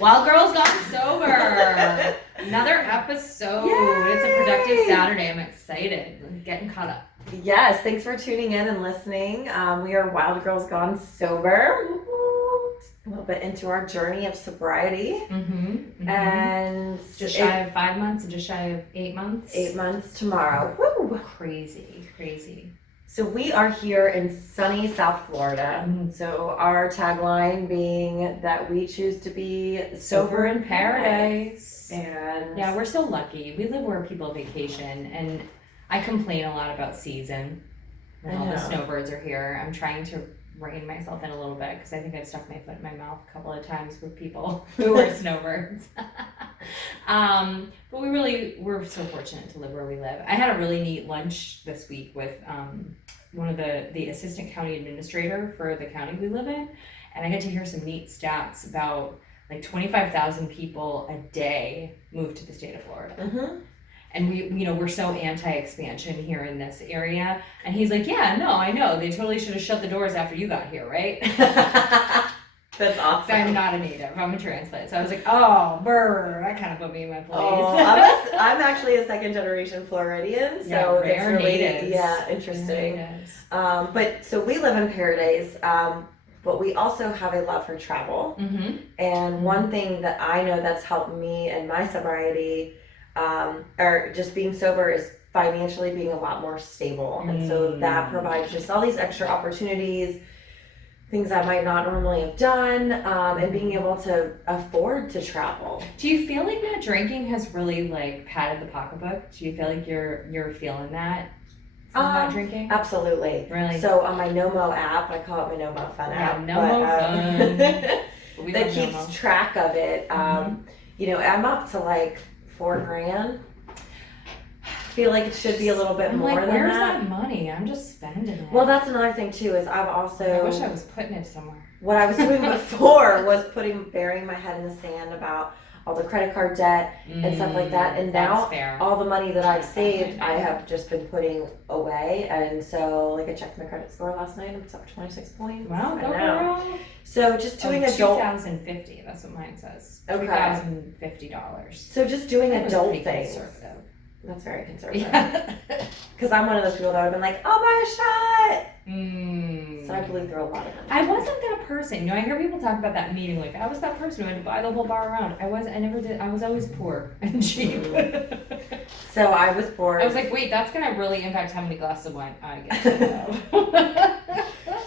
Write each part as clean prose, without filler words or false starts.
Wild Girls Gone Sober. Another episode. Yay! It's a productive Saturday. I'm excited. I'm getting caught up. Yes, thanks for tuning in and listening. We are Wild Girls Gone Sober. A little bit into our journey of sobriety. And just shy of 5 months and just shy of 8 months. 8 months tomorrow. Woo! Crazy. So we are here in sunny South Florida. So our tagline being that we choose to be sober in paradise. And yeah, we're so lucky. We live where people vacation, and I complain a lot about season when all the snowbirds are here. I'm trying to rein myself in a little bit because I think I've stuck my foot in my mouth a couple of times with people who are snowbirds. But we're so fortunate to live where we live. I had a really neat lunch this week with one of the assistant county administrator for the county we live in, and I got to hear some neat stats about like 25,000 people a day move to the state of Florida. And we're so anti-expansion here in this area. And he's like, yeah, no, I know. They totally should have shut the doors after you got here, right? That's awesome. So I'm not a native. I'm a transplant. So I was like, oh, that kind of put me in my place. Oh, I'm actually a second generation Floridian. So it's really natives. Interesting. But so we live in Paradise. But we also have a love for travel. And one thing that I know that's helped me in my sobriety or just being sober is financially being a lot more stable. And so that provides just all these extra opportunities, things I might not normally have done, and being able to afford to travel. Do you feel like not drinking has really like padded the pocketbook? Do you feel like you're feeling that from not drinking? Absolutely. Really? So on my NoMo app, I call it my NoMo Fun app. NoMo Fun. That keeps track of it. I'm up to like $4,000. I feel like it should be a little bit more than where's that. That money? I'm just spending it. Well, that's another thing too. Is I wish I was putting it somewhere. What I was doing before was burying my head in the sand about all the credit card debt and stuff like that. And now all the money that I've saved, I have just been putting away. And so, like, I checked my credit score last night. It's up 26 points. Wow, go girl. So just doing adult. $2,050. That's what mine says. Okay. $2,050. So just doing adult things. Conservative. That's very conservative. Because I'm one of those people that would have been like, I'll buy a shot. So I blew through a lot of money. I wasn't that person. I hear people talk about that meeting. Like, I was that person who had to buy the whole bar around. I never did. I was always poor and cheap. So I was poor. I was like, wait, that's going to really impact how many glasses of wine I get to have.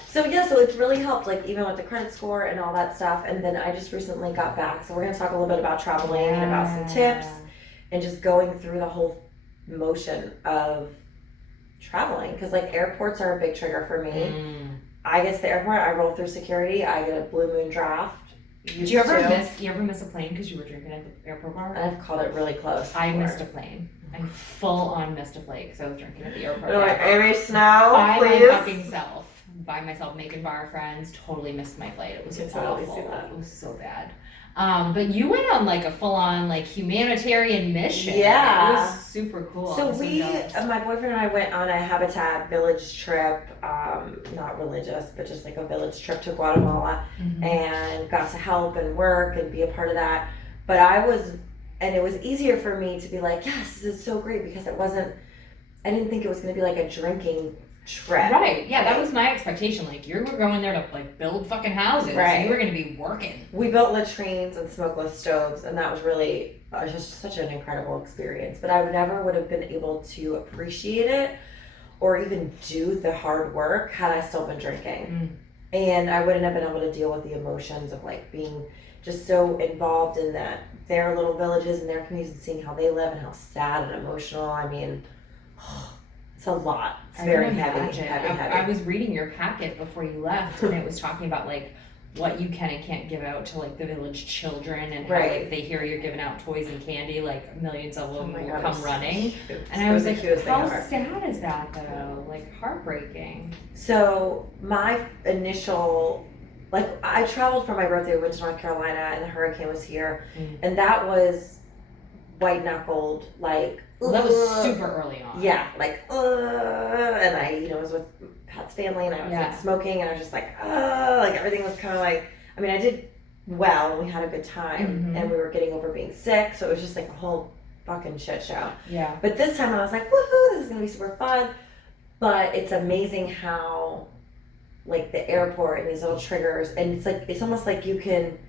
So it's really helped, like, even with the credit score and all that stuff. And then I just recently got back. So we're going to talk a little bit about traveling and about some tips and just going through the whole motion of traveling, because like airports are a big trigger for me. I get to the airport, I roll through security, I get a blue moon draft. Did you ever miss a plane because you were drinking at the airport bar? I've called it really close before. I missed a plane. I full on missed a plane because I was drinking at the airport bar. Like, Amy Snow, by please. My fucking self. By myself, making bar friends, totally missed my flight. It was awful. It was so bad. But you went on like a full-on like humanitarian mission. Yeah. It was super cool. So my boyfriend and I went on a Habitat village trip, not religious, but just like a village trip to Guatemala, and got to help and work and be a part of that. But it was easier for me to be like, yes, this is so great, because I didn't think it was going to be like a drinking trip. Right. Yeah, that was my expectation. Like, you were going there to like build fucking houses. Right. You were going to be working. We built latrines and smokeless stoves, and that was really just such an incredible experience. But I never would have been able to appreciate it or even do the hard work had I still been drinking. And I wouldn't have been able to deal with the emotions of like being just so involved in their little villages and their communities and seeing how they live and how sad and emotional. I mean, it's a lot. It's very heavy. I was reading your packet before you left, and it was talking about like what you can and can't give out to like the village children, and how like they hear you're giving out toys and candy, like millions of them will come running. And I was like, how sad is that though? Like heartbreaking. So my initial, like, I traveled for my birthday, went to North Carolina, and the hurricane was here, and that was white knuckled, like. Well, that was super early on. Yeah, like, and I, was with Pat's family, and I was like smoking, and I was just like everything was kind of like, I mean, I did well, and we had a good time, Mhm. and we were getting over being sick, so it was just like a whole fucking shit show. Yeah. But this time I was like, woohoo, this is gonna be super fun. But it's amazing how, like, the airport and these little triggers, and it's like, it's almost like you can,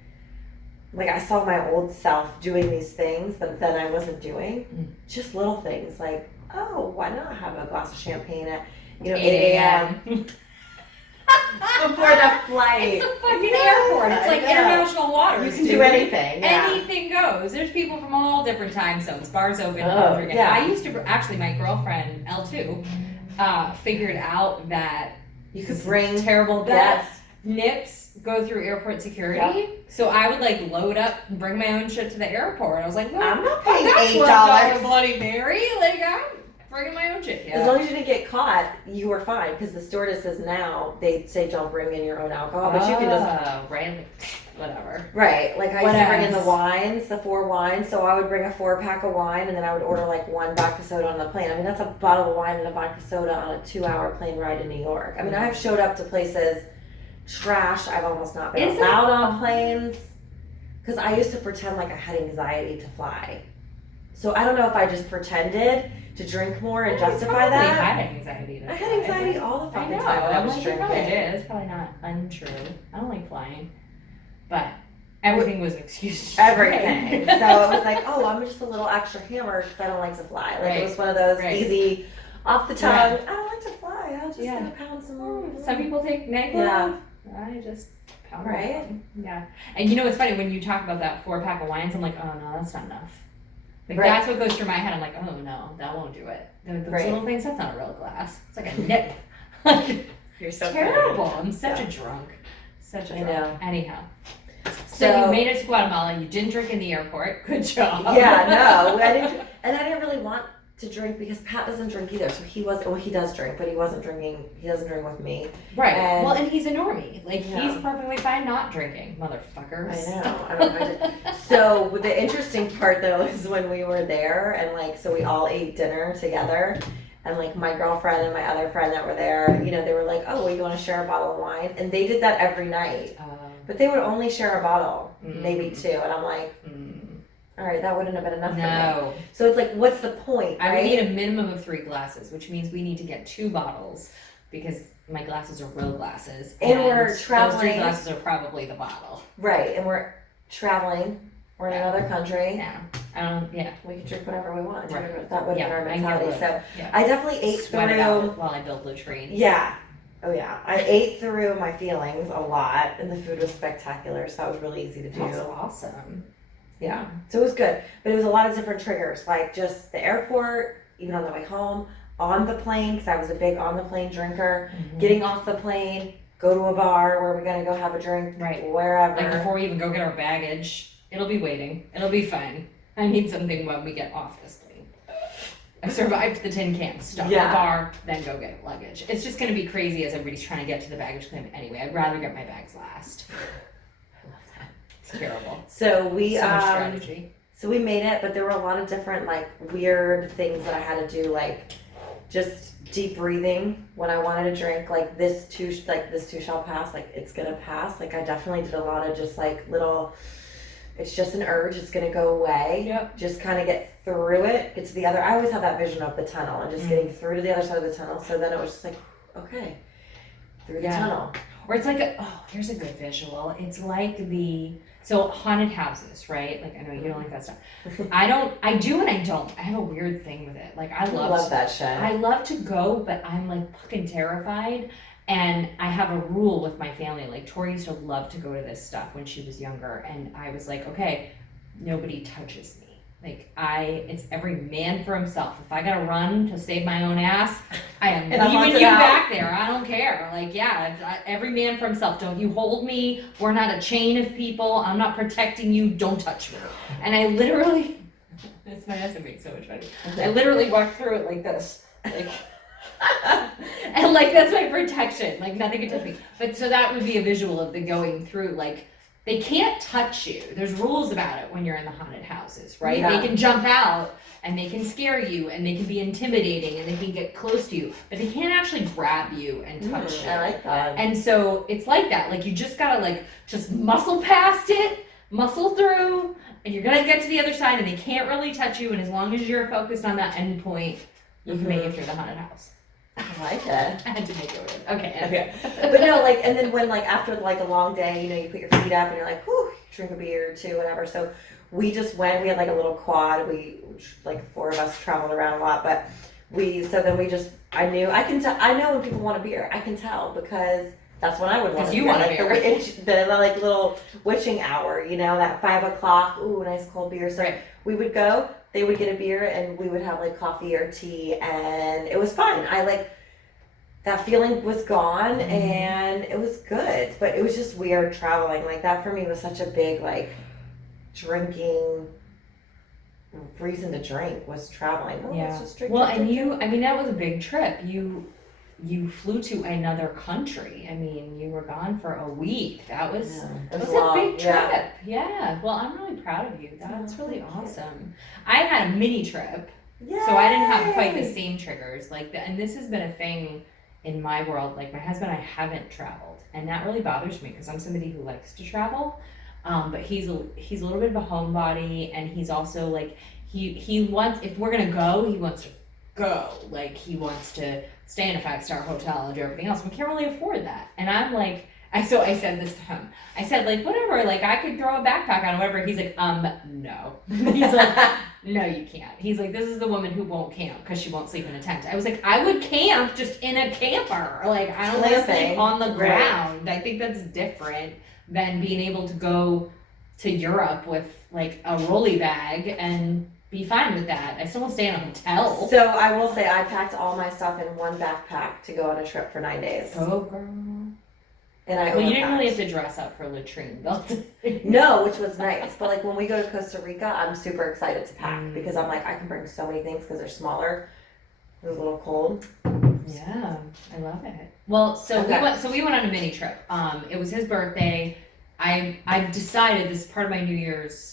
like, I saw my old self doing these things that then I wasn't doing. Just little things like, oh, why not have a glass of champagne at, 8 a.m. before the flight. It's a fucking airport. It's like international waters. You can do anything. Yeah. Anything goes. There's people from all different time zones. Bars open. Oh, yeah. I used to, actually, my girlfriend, L2, figured out that You could bring terrible guests. Nips go through airport security. So I would like load up and bring my own shit to the airport. I was like, well, I'm not paying that's $8. Bloody Mary. Like, I'm bringing my own shit. Yeah. As long as you didn't get caught, you were fine. Because the stewardesses now, they say don't bring in your own alcohol, but you can just whatever. Right, like I used to bring in the wines, the 4 wines, so I would bring a 4-pack of wine and then I would order like 1 vodka soda on the plane. I mean, that's a bottle of wine and a vodka soda on a 2-hour plane ride to New York. I mean, I have showed up to places trashed. I've almost not been allowed on planes because I used to pretend like I had anxiety to fly. So I don't know if I just pretended to drink more and justify that. I had anxiety. I had anxiety all the fucking time when I was drinking. Probably did. It's probably not untrue. I don't like flying. But everything was an excuse. Everything. So it was like, oh, I'm just a little extra hammered because I don't like to fly. Like, it was one of those easy, off the tongue, I don't like to fly. I'll just go pound some. Some people take negative. I just pound them. Yeah. And it's funny, when you talk about that 4-pack of wines, I'm like, oh, no, that's not enough. Like, that's what goes through my head. I'm like, oh, no, that won't do it. Those little things, that's not a real glass. It's like a nip. You're so terrible. I'm such a drunk. Such a drunk. I know. Anyhow. So you made it to Guatemala. You didn't drink in the airport. Good job. Yeah, no, I didn't, and I didn't really want to drink because Pat doesn't drink either. So he does drink, but he wasn't drinking. He doesn't drink with me. Right. And he's a normie. Like he's perfectly fine not drinking, motherfuckers. I know. I don't know. So the interesting part though is when we were there and so we all ate dinner together. And like my girlfriend and my other friend that were there, they were like, oh, well, you want to share a bottle of wine? And they did that every night. But they would only share a bottle, maybe 2. And I'm like, all right, that wouldn't have been enough for me. So it's like, what's the point, right? I would need a minimum of 3 glasses, which means we need to get 2 bottles because my glasses are real glasses. And we're traveling. Those 3 glasses are probably the bottle. Right, and we're traveling. We're in another country. Yeah. We can drink whatever we want. Right. That would have been our mentality. So yeah. I definitely ate Sweat through. it out while I build latrines. Yeah. Oh yeah. I ate through my feelings a lot, and the food was spectacular. So that was really easy to do. That's awesome. Yeah. So it was good, but it was a lot of different triggers, like just the airport, even on the way home, on the plane, because I was a big on the plane drinker. Getting off the plane, go to a bar where we're gonna go have a drink, wherever. Like before we even go get our baggage, it'll be waiting. It'll be fine. I need something when we get off this plane. I survived the tin can, stop at the bar, then go get luggage. It's just gonna be crazy as everybody's trying to get to the baggage claim anyway. I'd rather get my bags last. I love that. It's terrible. So we so much strategy. So we made it, but there were a lot of different weird things that I had to do, like just deep breathing when I wanted to drink. Like this too shall pass. Like it's gonna pass. Like I definitely did a lot of just little. It's just an urge. It's gonna go away. Yep. Just kind of get through it. Get to the other. I always have that vision of the tunnel and just getting through to the other side of the tunnel. So then it was just like, okay, through the tunnel. Or it's like here's a good visual. It's like so haunted houses, right? Like I know you don't like that stuff. I do and I don't. I have a weird thing with it. Like I love that shit. I love to go, but I'm like fucking terrified. And I have a rule with my family. Like Tori used to love to go to this stuff when she was younger, and I was like, okay, nobody touches me. Like it's every man for himself. If I gotta run to save my own ass, I am leaving you back there. I don't care. Like every man for himself. Don't you hold me. We're not a chain of people. I'm not protecting you. Don't touch me. And I literally, this my husband makes so much money. I literally walked through it like this, like. And that's my protection. Like nothing can touch me. But so that would be a visual of the going through. Like they can't touch you. There's rules about it when you're in the haunted houses, right? Yeah. They can jump out and they can scare you and they can be intimidating and they can get close to you, but they can't actually grab you and touch you. I like that. And so it's like that. Like you just gotta like just muscle past it, muscle through, and you're gonna get to the other side and they can't really touch you. And as long as you're focused on that end point, you can make it through the haunted house. I like it. I had to make it weird. Okay. But no, like, and then when, like, after, like, a long day, you know, you put your feet up and you're like, whew, drink a beer or two, whatever. So we just went, we had, like, a little quad. Like, 4 of us traveled around a lot, but I know when people want a beer. I can tell because that's when I would want a beer. You want a like beer. the like, little witching hour, you know, that 5 o'clock, ooh, nice cold beer. So we would go, they would get a beer, and we would have, like, coffee or tea, and it was fun. That feeling was gone, and it was good, but it was just weird traveling. Like, that for me was such a big, like, drinking reason to drink was traveling. Oh, let's just drink. Well, and that was a big trip. You flew to another country. I mean, you were gone for a week. That was a big trip. Yeah. Well, I'm really proud of you. That's really awesome. I had a mini trip, so I didn't have quite the same triggers. And this has been a thing in my world. Like my husband and I haven't traveled, and that really bothers me because I'm somebody who likes to travel. But he's a little bit of a homebody, and he's also like he wants, if we're gonna go, he wants to go. Like he wants to stay in a 5-star hotel and do everything else. We can't really afford that. And I'm like, so I said this to him. I said, like, whatever, like I could throw a backpack on whatever. He's like, no. He's like, no, you can't. He's like, this is the woman who won't camp because she won't sleep in a tent. I was like, I would camp just in a camper. Like I don't want to sleep on the ground. I think that's different than being able to go to Europe with like a rolly bag and be fine with that. I still won't stay in a hotel. So I will say I packed all my stuff in one backpack to go on a trip for 9 days. Oh, girl. And you didn't really have to dress up for latrine belt. No, which was nice. But like when we go to Costa Rica, I'm super excited to pack because I'm like, I can bring so many things because they're smaller. It was a little cold. Yeah, I love it. Well, we went on a mini trip. It was his birthday. I've decided, this is part of my New Year's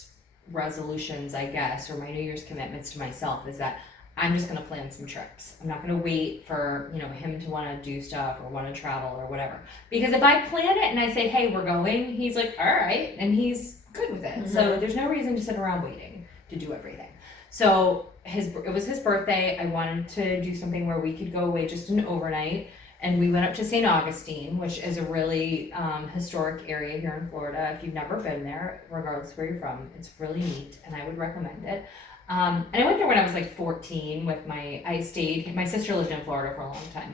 resolutions, I guess, or my New Year's commitments to myself, is that I'm just going to plan some trips. I'm not going to wait for, him to want to do stuff or want to travel or whatever. Because if I plan it and I say, hey, we're going, he's like, all right. And he's good with it. Mm-hmm. So there's no reason to sit around waiting to do everything. So it was his birthday. I wanted to do something where we could go away just an overnight. And we went up to St. Augustine, which is a really historic area here in Florida. If you've never been there, regardless of where you're from, it's really neat, and I would recommend it. And I went there when I was like 14 with my sister lived in Florida for a long time,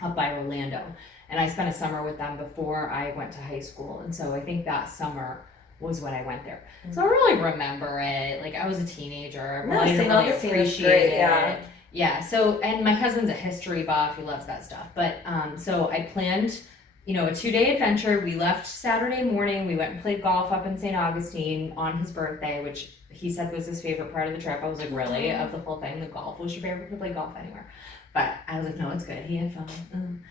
up by Orlando. And I spent a summer with them before I went to high school. And so I think that summer was when I went there. So I really remember it. Like I was a teenager. I really didn't really appreciate it. Yeah, so, and my husband's a history buff, he loves that stuff, but, so I planned, a 2-day adventure. We left Saturday morning, we went and played golf up in St. Augustine on his birthday, which he said was his favorite part of the trip. I was like, really? Of the whole thing, the golf? Was your favorite to play golf anywhere? But I was like, no, it's good, he had fun.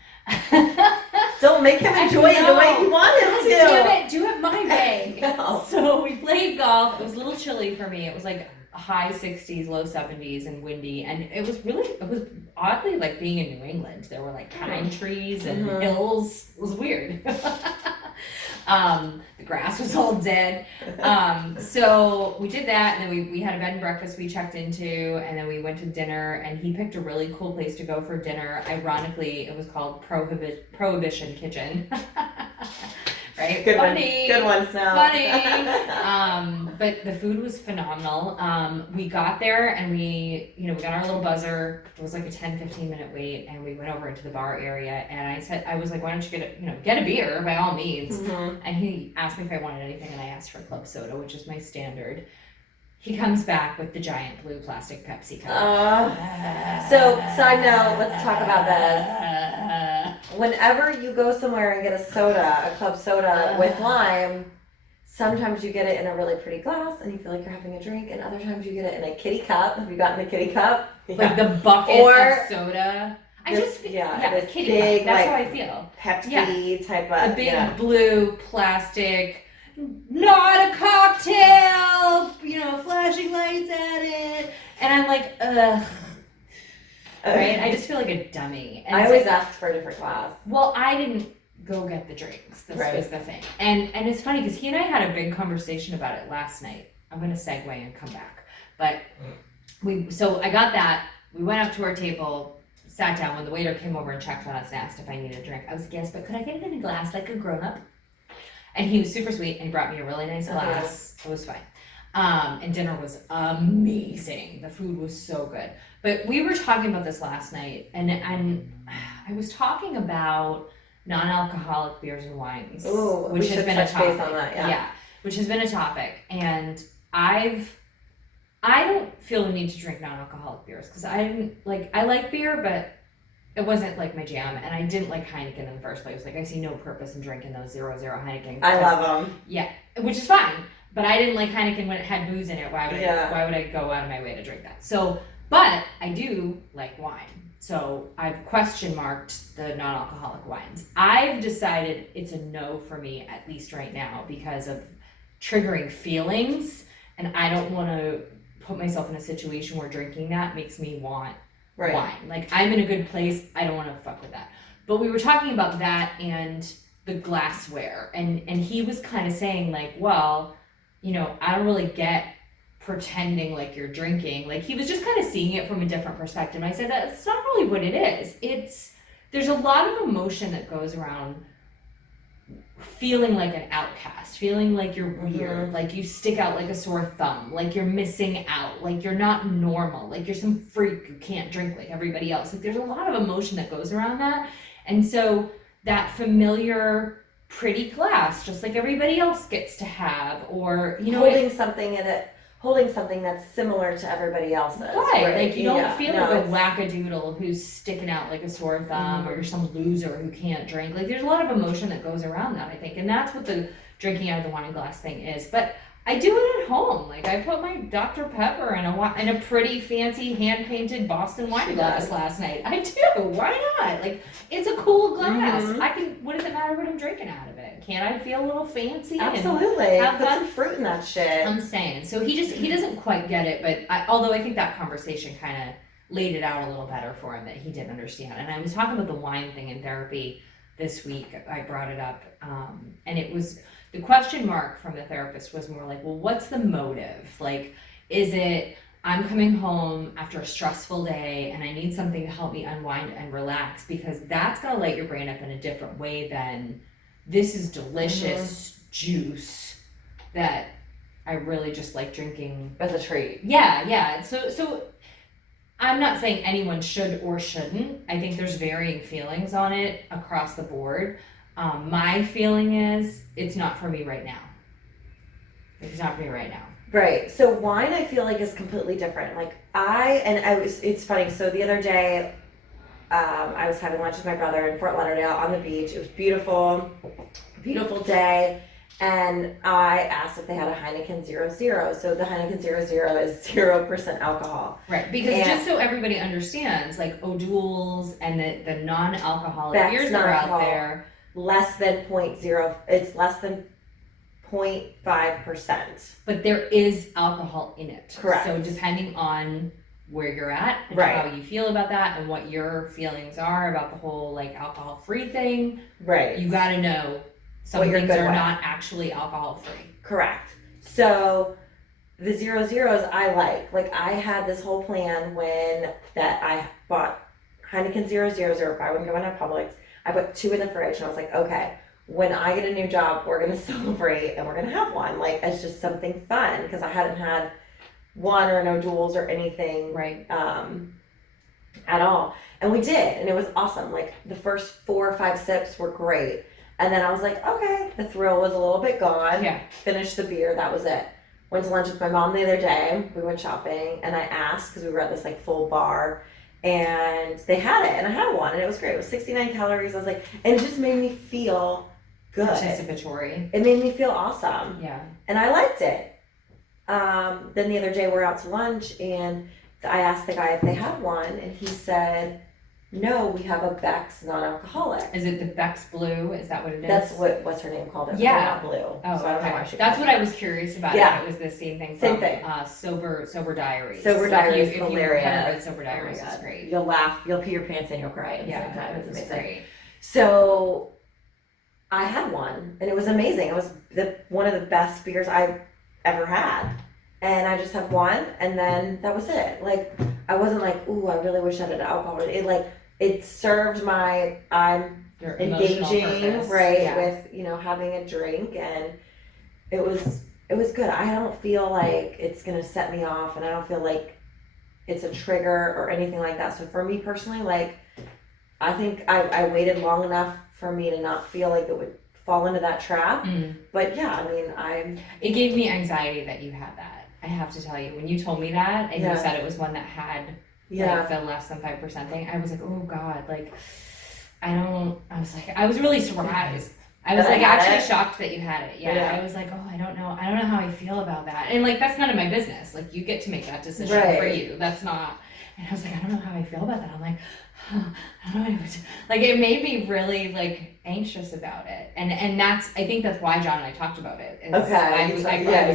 Don't make him enjoy it the way you want him to. Do it my way. No. So we played golf, it was a little chilly for me, it was like high 60s, low 70s, and windy, and it was oddly like being in New England. There were like pine trees and hills. It was weird. The grass was all dead. So we did that, and then we had a bed and breakfast we checked into, and then we went to dinner, and he picked a really cool place to go for dinner. Ironically, it was called Prohibition Kitchen. Right? Good one, Snow. Funny. But the food was phenomenal. We got there and we got our little buzzer. It was like a 10-15 minute wait, and we went over into the bar area, and I was like, why don't you get a beer by all means? Mm-hmm. And he asked me if I wanted anything, and I asked for club soda, which is my standard. He comes back with the giant blue plastic Pepsi cup. So, side note, let's talk about this. Whenever you go somewhere and get a club soda with lime, sometimes you get it in a really pretty glass and you feel like you're having a drink, and other times you get it in a kitty cup. Have you gotten a kitty cup? Like the bucket of soda. This kitty big, cup. That's like, how I feel. Pepsi type of the big blue plastic. not a cocktail, flashing lights at it. And I'm like, ugh. Right? I just feel like a dummy. And I always ask for a different glass. Well, I didn't go get the drinks. This was the thing. And it's funny because he and I had a big conversation about it last night. I'm going to segue and come back. But so I got that. We went up to our table, sat down. When the waiter came over and checked on us and asked if I needed a drink, I was like, yes, but could I get it in a glass like a grown-up? And he was super sweet and he brought me a really nice glass. It was fine. And dinner was amazing. The food was so good. But we were talking about this last night, and I was talking about non-alcoholic beers and wines, which has been a topic. Base on that, yeah, which has been a topic. And I don't feel the need to drink non-alcoholic beers because I like beer, but it wasn't like my jam, and I didn't like Heineken in the first place. Like I see no purpose in drinking those 0.0 Heineken. I love them. Yeah, which is fine. But I didn't like Heineken when it had booze in it. Why would I go out of my way to drink that? So, but I do like wine. So I've question marked the non-alcoholic wines. I've decided it's a no for me, at least right now, because of triggering feelings. And I don't want to put myself in a situation where drinking that makes me want wine. Like I'm in a good place. I don't want to fuck with that. But we were talking about that and the glassware. And he was kind of saying like, well, I don't really get pretending like you're drinking. Like he was just kind of seeing it from a different perspective. And I said, that's not really what it is. There's a lot of emotion that goes around feeling like an outcast, feeling like you're weird, like you stick out like a sore thumb, like you're missing out, like you're not normal, like you're some freak who can't drink like everybody else. Like there's a lot of emotion that goes around that. And so that familiar pretty glass, just like everybody else gets to have, or holding something that's similar to everybody else's. Right. Like you don't feel like a wackadoodle who's sticking out like a sore thumb, or you're some loser who can't drink. Like there's a lot of emotion that goes around that, I think, and that's what the drinking out of the wine glass thing is. But I do it at home. Like I put my Dr. Pepper in a pretty fancy hand-painted Boston wine glass last night. I do. Why not? Like it's a cool glass. What does it matter what I'm drinking out of it? Can't I feel a little fancy? Absolutely. Put some fruit in that shit. I'm saying. So he doesn't quite get it, but although I think that conversation kind of laid it out a little better for him, that he didn't understand. And I was talking about the wine thing in therapy this week. I brought it up, and it was. The question mark from the therapist was more like, well, what's the motive? Like, is it I'm coming home after a stressful day and I need something to help me unwind and relax? Because that's going to light your brain up in a different way than this is delicious juice that I really just like drinking. As a treat. Yeah. So I'm not saying anyone should or shouldn't. I think there's varying feelings on it across the board. My feeling is it's not for me right now. It's not for me right now. Right. So wine, I feel like, is completely different. Like it's funny. So the other day, I was having lunch with my brother in Fort Lauderdale on the beach. It was beautiful, beautiful day. And I asked if they had a Heineken 0.0. So the Heineken 0.0 is 0% alcohol. Right. Because just so everybody understands, like O'Doul's and the non-alcoholic beers that are out there. Less than 0.0, it's less than 0.5%. But there is alcohol in it. Correct. So depending on where you're at and how you feel about that and what your feelings are about the whole like alcohol-free thing, you got to know some things are not actually alcohol-free. Correct. So the 0.0s I like. Like I had this whole plan that I bought Heineken 0.0 if I wouldn't go into Publix. I put 2 in the fridge and I was like, okay, when I get a new job, we're going to celebrate and we're going to have one. Like, it's just something fun because I hadn't had one or no O'Doul's or anything at all. And we did. And it was awesome. Like, the first 4 or 5 sips were great. And then I was like, okay, the thrill was a little bit gone. Yeah. Finished the beer. That was it. Went to lunch with my mom the other day. We went shopping and I asked because we were at this like full bar. And they had it, and I had one, and it was great. It was 69 calories. I was like, and it just made me feel good. Participatory. It made me feel awesome. Yeah. And I liked it. Then the other day we're out to lunch, and I asked the guy if they had one, and he said, No, we have a Beck's non-alcoholic. Is it the Beck's Blue? Is that what it is? That's what's her name called it. Yeah. Not Blue. Oh, so I don't know why okay. she That's called what it. I was curious about. Yeah. It was the same thing. Same from, thing. Sober Diaries. Sober So Diaries, if you hilarious. haven't read Sober Oh my Diaries, it's God. great. You'll laugh, you'll pee your pants and you'll cry at the Yeah, same time. It's it's amazing. great. So I had one and it was amazing. It was one of the best beers I've ever had. And I just had one and then that was it. Like I wasn't like, ooh, I really wish I had alcohol. It served my Your emotional engaging purpose. right Yeah. with having a drink, and it was good. I don't feel like it's gonna set me off, and I don't feel like it's a trigger or anything like that. So for me personally, like I think I waited long enough for me to not feel like it would fall into that trap. But yeah, I mean, it gave me anxiety that you had that. I have to tell you, when you told me that and you said it was one that had like the less than 5% thing, I was like, oh God, like I was really surprised. I was like actually shocked that you had it. Yeah. I was like, oh, I don't know how I feel about that. And like, that's none of my business. Like, you get to make that decision for you. That's not. And I was like, I don't know how I feel about that. I'm like, I don't know. Like, it made me really like anxious about it. And I think that's why John and I talked about it. I was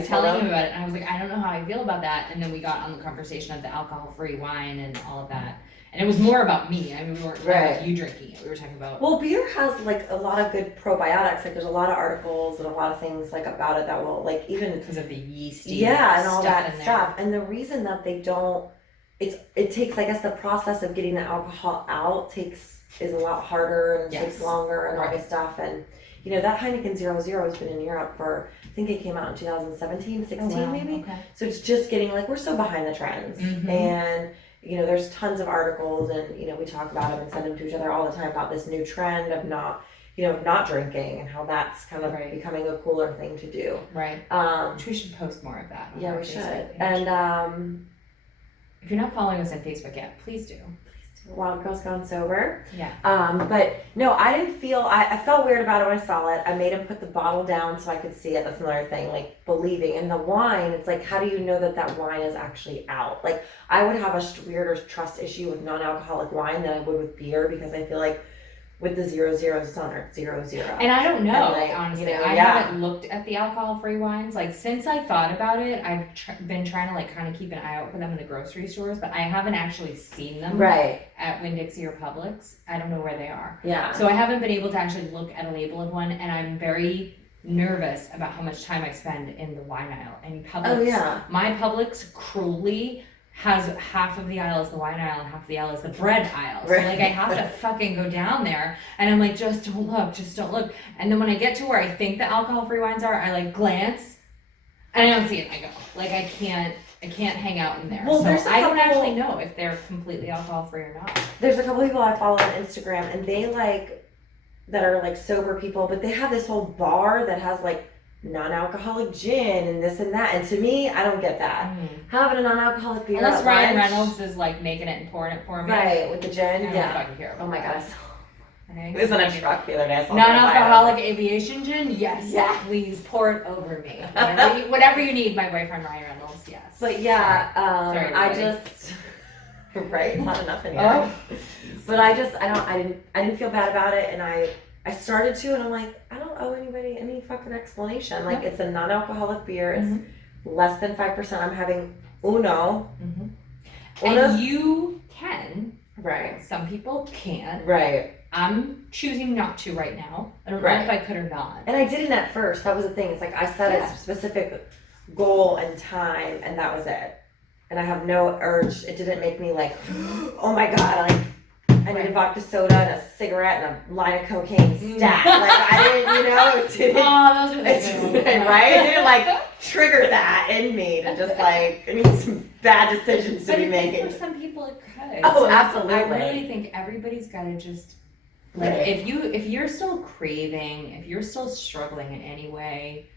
telling him about it, and I was like, I don't know how I feel about that. And then we got on the conversation of the alcohol-free wine and all of that. And it was more about me. I mean, we weren't talking about you drinking it. We were talking about... Well, beer has, like, a lot of good probiotics. Like, there's a lot of articles and a lot of things, like, about it that will, like, even... Because of the yeasty and all that stuff. There. And the reason that they don't... It takes, I guess, the process of getting the alcohol out is a lot harder and takes longer and all this stuff. And, that Heineken 0.0 has been in Europe for... I think it came out in 2017, 16 maybe. Okay. So it's just getting, like, we're so behind the trends. And... there's tons of articles and, we talk about them and send them to each other all the time about this new trend of not drinking and how that's kind of becoming a cooler thing to do. Right. Which we should post more of that. Yeah, we should. Page. And if you're not following us on Facebook yet, please do. Wild Girls Gone Sober. Yeah. But no, I didn't feel, I felt weird about it when I saw it. I made him put the bottle down so I could see it. That's another thing, like believing. And the wine, it's like, how do you know that wine is actually out? Like, I would have a weirder trust issue with non-alcoholic wine than I would with beer, because I feel like with the 0.0, it's on there, 0.0. And I don't know, like, honestly. I haven't looked at the alcohol-free wines. Like, since I thought about it, I've been trying to, like, kind of keep an eye out for them in the grocery stores, but I haven't actually seen them at Winn-Dixie or Publix. I don't know where they are. Yeah. So I haven't been able to actually look at a label of one, and I'm very nervous about how much time I spend in the wine aisle. And Publix, my Publix cruelly has half of the aisle is the wine aisle and half of the aisle is the bread aisle. So like, I have to fucking go down there, and I'm like, just don't look. And then when I get to where I think the alcohol-free wines are, I like glance and I don't see it. I go, like, I can't hang out in there. Well, so I don't actually know if they're completely alcohol-free or not. There's a couple people I follow on Instagram, and they that are like sober people, but they have this whole bar that has like non-alcoholic gin and this and that, and to me, I don't get that. Having a non-alcoholic beer unless at Ryan lunch, Reynolds is like making it and pouring it for me, right, with the gin. I don't fucking care about my that. God, I was in a truck the other day. Non-alcoholic aviation gin, yes. Please pour it over me. Whatever you need, my boyfriend Ryan Reynolds. Yes. But yeah, Sorry, I just right, not enough in here. But I didn't feel bad about it, and I started to, and I'm like, I don't owe anybody any fucking explanation. Like, it's a non-alcoholic beer. It's less than 5%. I'm having Uno. And you can. Right. Some people can't. Right. I'm choosing not to right now. I don't know if I could or not. And I didn't at first. That was the thing. It's like I set a specific goal and time, and that was it. And I have no urge. It didn't make me like, oh my God, I need a vodka soda and a cigarette and a line of cocaine stacked. Like, I didn't, it didn't. Oh, those are the good ones. Right? It didn't like trigger that in me to just like, I need some bad decisions to be making. For some people it could. Oh, so absolutely. I really think everybody's got to just, like, if you're still craving, if you're still struggling in any way,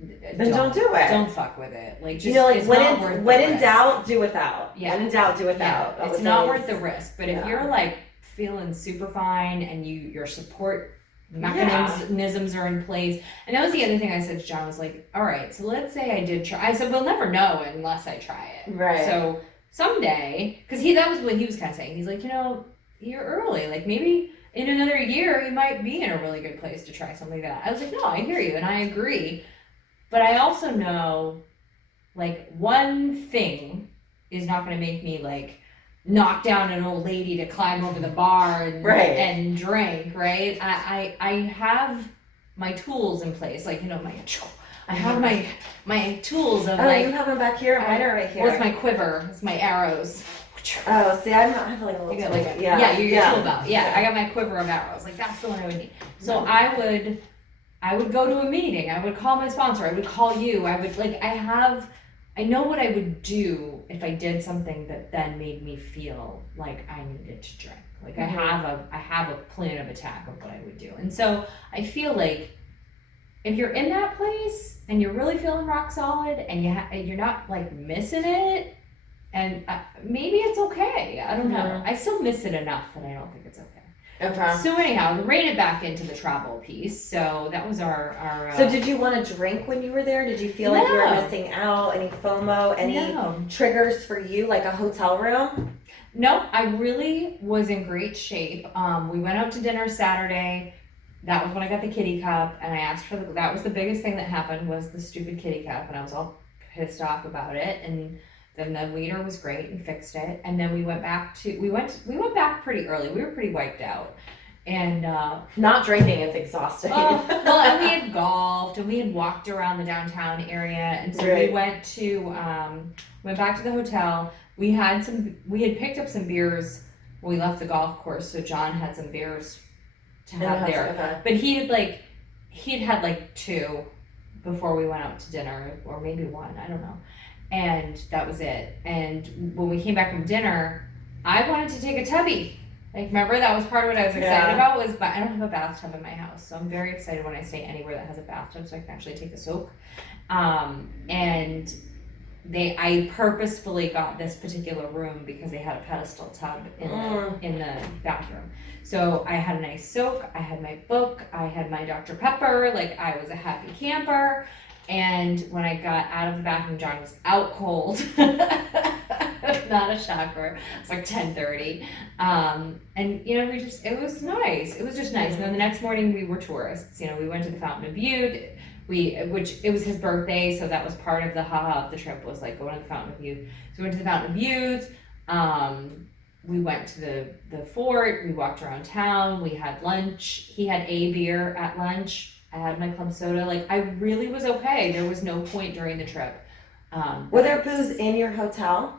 then don't do it. Don't fuck with it. Like, just, like when in risk. doubt, do without. Yeah. When in doubt, do without. Yeah. It's not worth the risk. But if you're like feeling super fine and your support mechanisms are in place, and that was the other thing I said to John, was like, all right, so let's say I did try. I said, we'll never know unless I try it. Right. So someday, because that was what he was kind of saying. He's like, you're early. Like maybe in another year you might be in a really good place to try something like that. I was like, no, I hear you and I agree. But I also know like one thing is not going to make me like knock down an old lady to climb over the bar and and drink, right? I have my tools in place, like I have my tools of like. Oh, you have them back here. Mine are right here. What's my quiver? It's my arrows. Oh, see, I have like a little tool. Like your tool belt. Yeah, I got my quiver of arrows. Like that's the one I would need. So I would go to a meeting. I would call my sponsor. I would call you. I would I know what I would do if I did something that then made me feel like I needed to drink. Like I have a plan of attack of what I would do. And so I feel like if you're in that place and you're really feeling rock solid and you're not like missing it, and maybe it's okay. I don't know. I still miss it enough that I don't think it's okay. Okay. So anyhow, we ran it back into the travel piece. So that was our So did you want to drink when you were there? Did you feel like you were missing out? Any FOMO? Any triggers for you, like a hotel room? No, I really was in great shape. We went out to dinner Saturday. That was when I got the kitty cup, and I asked for that was the biggest thing that happened was the stupid kitty cup, and I was all pissed off about it. And then the waiter was great and fixed it. And then we went back pretty early. We were pretty wiped out. And not drinking is exhausting. Well, and we had golfed and we had walked around the downtown area. And so we went back to the hotel. We had picked up some beers when we left the golf course. So John had some beers to have there. Okay. But he'd had like 2 before we went out to dinner, or maybe 1, I don't know. And that was it. And when we came back from dinner, I wanted to take a tubby. Like, remember, that was part of what I was excited about but I don't have a bathtub in my house. So I'm very excited when I stay anywhere that has a bathtub so I can actually take the soak. And I purposefully got this particular room because they had a pedestal tub in the bathroom. So I had a nice soak, I had my book, I had my Dr. Pepper, like I was a happy camper. And when I got out of the bathroom, John was out cold. Not a shocker. It's like 10:30. And it was nice. It was just nice. And then the next morning we were tourists. We went to the Fountain of Youth. Which it was his birthday, so that was part of the of the trip was like going to the Fountain of Youth. So we went to the Fountain of Youth. We went to the fort. We walked around town. We had lunch. He had a beer at lunch. I had my club soda. Like, I really was okay. There was no point during the trip. Were there booze in your hotel?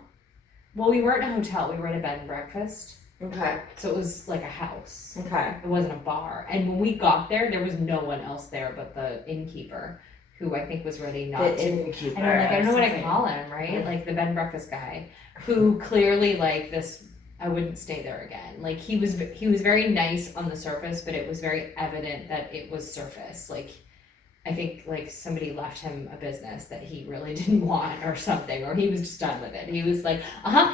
Well, we weren't in a hotel. We were at a bed and breakfast. Okay. So it was like a house. Okay. It wasn't a bar. And when we got there was no one else there but the innkeeper, who I think was really not. The innkeeper. And I'm like, I don't know what I call him, right? Yeah. Like the bed and breakfast guy, who clearly like this. I wouldn't stay there again. Like he was very nice on the surface, but it was very evident that it was surface. Like I think like somebody left him a business that he really didn't want or something, or he was just done with it. He was like,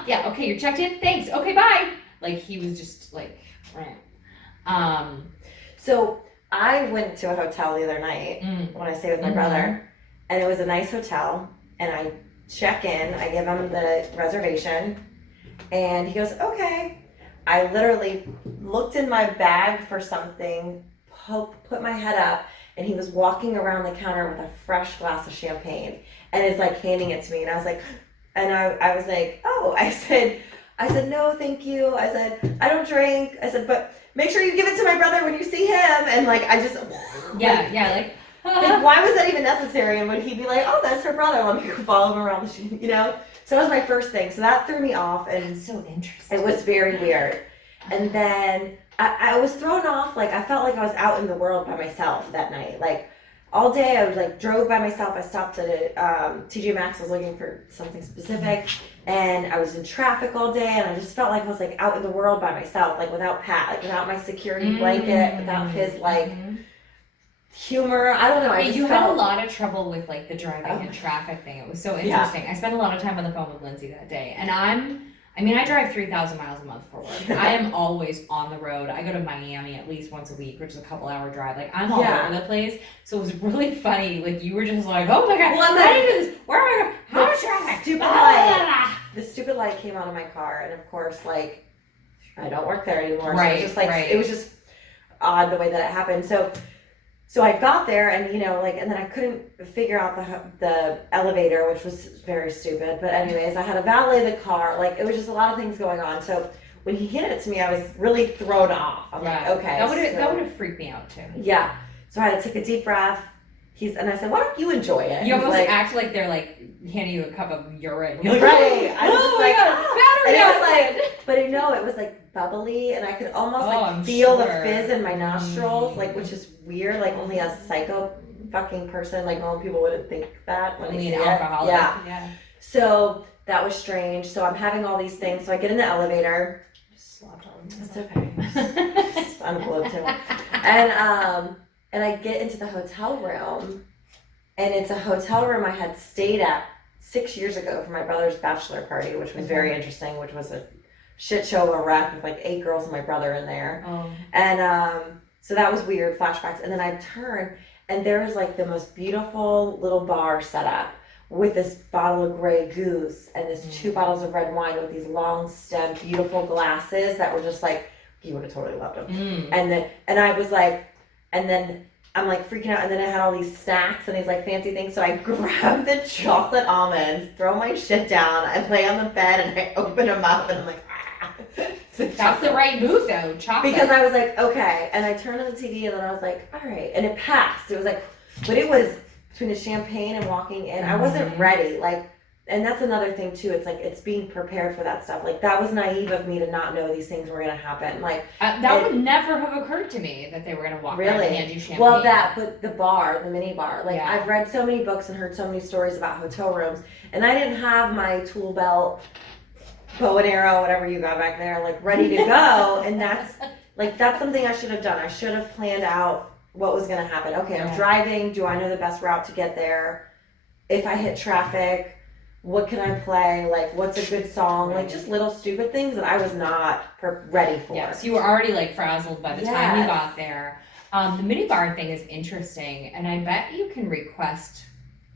yeah, okay, you're checked in, thanks, okay, bye. Like he was just like, So I went to a hotel the other night when I stayed with my brother, and it was a nice hotel, and I check in, I give him the reservation, and he goes, okay. I literally looked in my bag for something, put my head up, and he was walking around the counter with a fresh glass of champagne and is like handing it to me. And I was like, I was like, oh, I said, no, thank you. I said, I don't drink. I said, but make sure you give it to my brother when you see him. And like, I just, like, why was that even necessary? And would he be like, oh, that's her brother. Let me go follow him around the So that was my first thing. So that threw me off. And that's so interesting. It was very weird. And then I was thrown off. Like, I felt like I was out in the world by myself that night. Like, all day I was like, drove by myself. I stopped at TJ Maxx. I was looking for something specific. And I was in traffic all day. And I just felt like I was like out in the world by myself. Like without Pat, like without my security blanket, without his like humor. I don't know. You had a lot of trouble with like the driving and traffic thing. It was so interesting. Yeah. I spent a lot of time on the phone with Lindsay that day. And I drive 3,000 miles a month for work. I am always on the road. I go to Miami at least once a week, which is a couple hour drive. Like, I'm all over the place. So it was really funny. Like, you were just like, oh my God, how do I do this? Where am I going? How much traffic? The stupid light came out of my car. And of course, like, I don't work there anymore. Right, So it was just like, right. it was just odd the way that it happened. So I got there and, you know, like, and then I couldn't figure out the elevator, which was very stupid. But anyways, I had to valet the car. Like, it was just a lot of things going on. So when he handed it to me, I was really thrown off. I'm like, okay. That would have freaked me out too. Yeah. So I had to take a deep breath. And I said, why don't you enjoy it? You almost act like they're like handing you a cup of urine. You're like, right. I was just like, battery and it was acid. like, but I know it was like bubbly, and I could almost feel the fizz in my nostrils, like, which is weird. Like, only a psycho fucking person, like normal people wouldn't think that when Only they an see alcoholic. it. Yeah. So that was strange. So I'm having all these things. So I get in the elevator. Just slopped all over It's okay. I'm cool too. And I get into the hotel room, and it's a hotel room I had stayed at 6 years ago for my brother's bachelor party, which was very interesting, which was a shit show of a wreck with like 8 girls and my brother in there. Oh. And so that was weird, flashbacks. And then I turn, and there was like the most beautiful little bar set up with this bottle of Grey Goose and this 2 bottles of red wine with these long stem, beautiful glasses that were just like, you would have totally loved them. And I was like, and then I'm like freaking out, and then I had all these snacks and these like fancy things. So I grabbed the chocolate almonds, throw my shit down, I lay on the bed, and I open them up, and I'm like, That's the right move though, chocolate. Because I was like, okay, and I turned on the TV, and then I was like, all right, and it passed. It was like, but it was between the champagne and walking in, I wasn't ready, like. And that's another thing too. It's like, it's being prepared for that stuff. Like, that was naive of me to not know these things were gonna happen. Like, that would never have occurred to me that they were gonna walk around and hand you champagne. Well, but the mini bar. Like, I've read so many books and heard so many stories about hotel rooms, and I didn't have my tool belt, bow and arrow, whatever you got back there, like ready to go. And that's something I should have done. I should have planned out what was gonna happen. Okay, I'm driving. Do I know the best route to get there? If I hit traffic, what can I play? Like, what's a good song? Like, just little stupid things that I was not ready for. Yeah, so you were already like frazzled by the time you got there. The minibar thing is interesting, and I bet you can request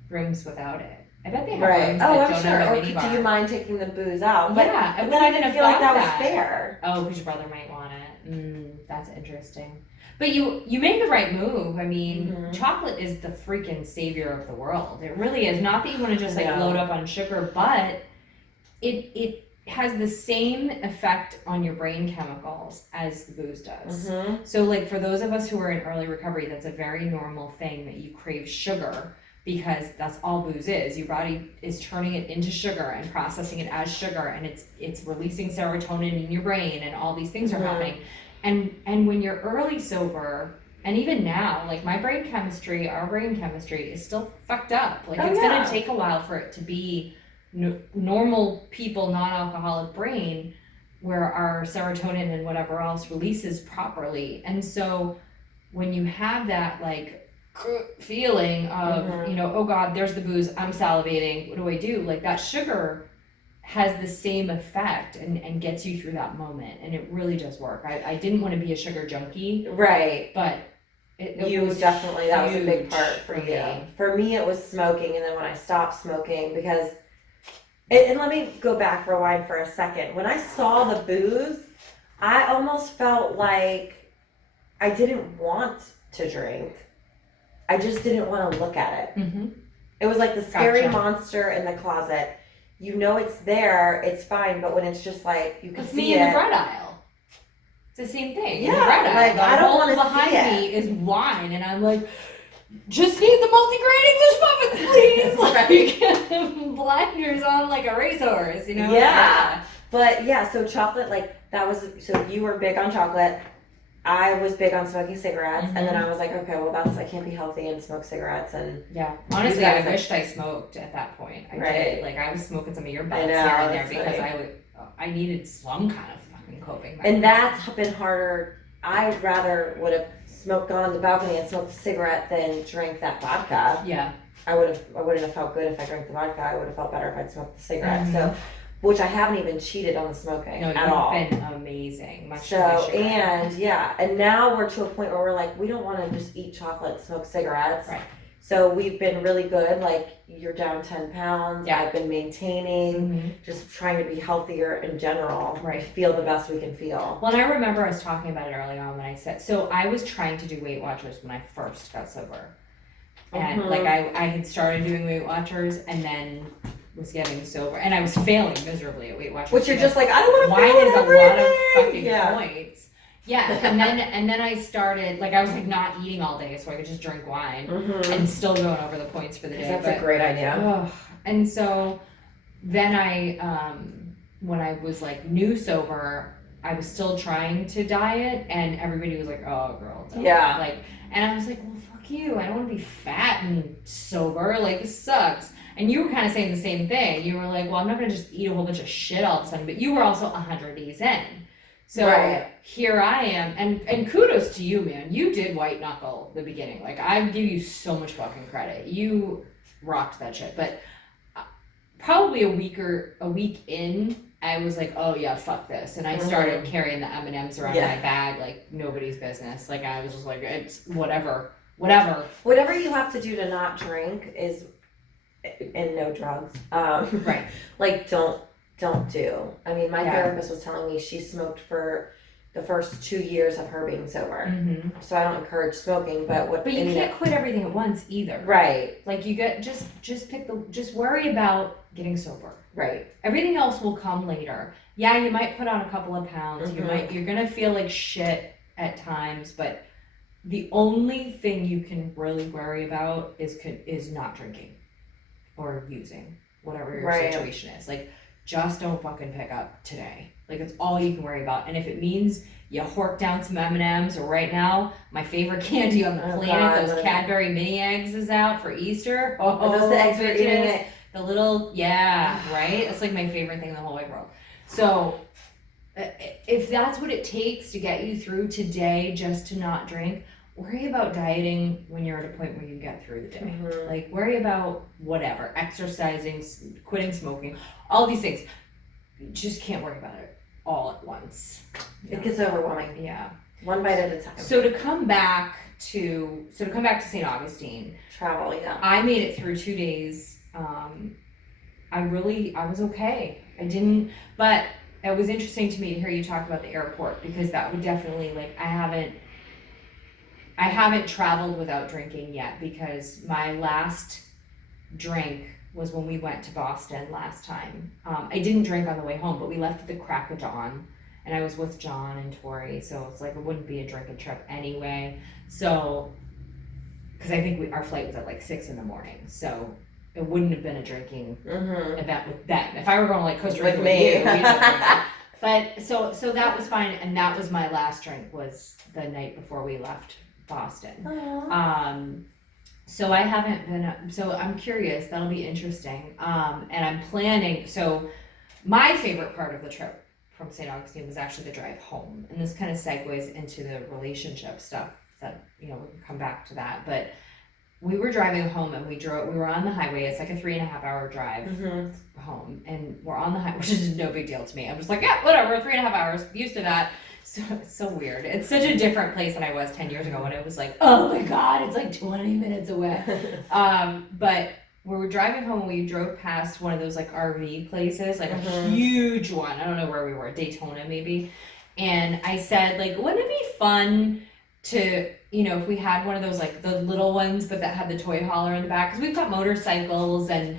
rooms without it. I bet they have rooms that don't have a minibar. Do you mind taking the booze out? But, yeah, but then I didn't feel like that was fair. Oh, because your brother might want it. That's interesting. But you made the right move. I mean, chocolate is the freaking savior of the world. It really is. Not that you want to just like load up on sugar, but it has the same effect on your brain chemicals as the booze does. So like for those of us who are in early recovery, that's a very normal thing that you crave sugar, because that's all booze is. Your body is turning it into sugar and processing it as sugar, and it's releasing serotonin in your brain, and all these things are happening. And when you're early sober, and even now, like our brain chemistry is still fucked up. Like it's gonna take a while for it to be normal people, non-alcoholic brain, where our serotonin and whatever else releases properly. And so when you have that like feeling of, you know, oh God, there's the booze, I'm salivating, what do I do? Like that sugar has the same effect and gets you through that moment, and it really does work. I didn't want to be a sugar junkie, right? But you was definitely, that was a big part for you. For me, it was smoking, and then when I stopped smoking, because, and let me go back, rewind for a second. When I saw the booze, I almost felt like I didn't want to drink. I just didn't want to look at it. It was like the scary monster in the closet. You know it's there, it's fine, but when it's just like, you can see it. It's me in the bread aisle. It's the same thing. Yeah, in the bread aisle. like, I don't want to see it. Behind me is wine, and I'm like, just need the multi-grain English muffins, please! Like, blinders on like a racehorse, you know? Yeah. But yeah, so chocolate, like, that was, so you were big on chocolate. I was big on smoking cigarettes, and then I was like, okay, well, I can't be healthy and smoke cigarettes. And honestly, I wished I smoked at that point. I did. Like, I was smoking some of your butts here and there because I needed some kind of fucking coping. And that's been harder. I rather would have gone on the balcony and smoked a cigarette than drank that vodka. Yeah. I wouldn't have felt good if I drank the vodka. I would have felt better if I'd smoked the cigarette. So, which I haven't even cheated on the smoking at all. You've been amazing. Much and now we're to a point where we're like, we don't want to just eat chocolate, smoke cigarettes. Right. So we've been really good. Like, you're down 10 pounds. Yeah. I've been maintaining, Mm-hmm. just trying to be healthier in general. Right. Feel the best we can feel. Well, and I remember us talking about it early on when I said, so I was trying to do Weight Watchers when I first got sober. And like I had started doing Weight Watchers and then was getting sober, and I was failing miserably at Weight Watchers. Which you're just like, I don't want to wine fail is a everything. lot of fucking points. Yeah, and then I started, like, I was like not eating all day so I could just drink wine and still going over the points for the day. That's a great idea. And so then when I was like new sober, I was still trying to diet, and everybody was like, "Oh, girl, don't." Yeah." Like, and I was like, "Well, fuck you! I don't want to be fat and sober. Like, this sucks." And you were kind of saying the same thing. You were like, "Well, I'm not gonna just eat a whole bunch of shit all of a sudden." But you were also 100 days in, so here I am. And kudos to you, man. You did white knuckle the beginning. Like, I give you so much fucking credit. You rocked that shit. But probably a week in, I was like, oh yeah, fuck this, and I started carrying the M&Ms around in my bag like nobody's business. Like, I was just like, it's whatever you have to do to not drink is, and no drugs, right. Like, don't do. I mean, my therapist was telling me she smoked for the first 2 years of her being sober. So I don't encourage smoking, but you can't quit everything at once either. Right. Like, you get just worry about getting sober. Right. Everything else will come later. Yeah, you might put on a couple of pounds. You're gonna feel like shit at times, but the only thing you can really worry about is not drinking or using, whatever your situation is. Like, just don't fucking pick up today. Like, it's all you can worry about. And if it means you hork down some M&Ms, or right now, my favorite candy on the planet, those Cadbury mini eggs is out for Easter. Are those the eggs you're eating? The little, right? It's like my favorite thing in the whole wide world. So if that's what it takes to get you through today, just to not drink, worry about dieting when you're at a point where you get through the day. Like, worry about whatever, exercising, quitting smoking, all these things. You just can't worry about it all at once. It gets overwhelming. Yeah. One bite at a time. So to come back to St. Augustine. Travel, yeah. I made it through 2 days. I was okay. But it was interesting to me to hear you talk about the airport, because that would definitely, like, I haven't traveled without drinking yet, because my last drink was when we went to Boston last time. I didn't drink on the way home, but we left at the crack of dawn, and I was with John and Tori, so it's like it wouldn't be a drinking trip anyway. So, because I think our flight was at like 6 a.m, so it wouldn't have been a drinking event with them. If I were going like Costa Rica with you, we'd have but so that was fine, and that was my last drink, was the night before we left Boston. So I haven't been, so I'm curious, that'll be interesting. And I'm planning, so my favorite part of the trip from St. Augustine was actually the drive home. And this kind of segues into the relationship stuff that, we can come back to that. But we were driving home, and we were on the highway. It's like a 3.5 hour drive home. And we're on the highway, which is no big deal to me. I'm just like, yeah, whatever, 3.5 hours, used to that. So it's so weird. It's such a different place than I was 10 years ago when it was like, oh my God, it's like 20 minutes away. But we were driving home, we drove past one of those like RV places, like a huge one. I don't know where we were, Daytona maybe. And I said, like, wouldn't it be fun to, if we had one of those, like the little ones, but that had the toy hauler in the back? Because we've got motorcycles, and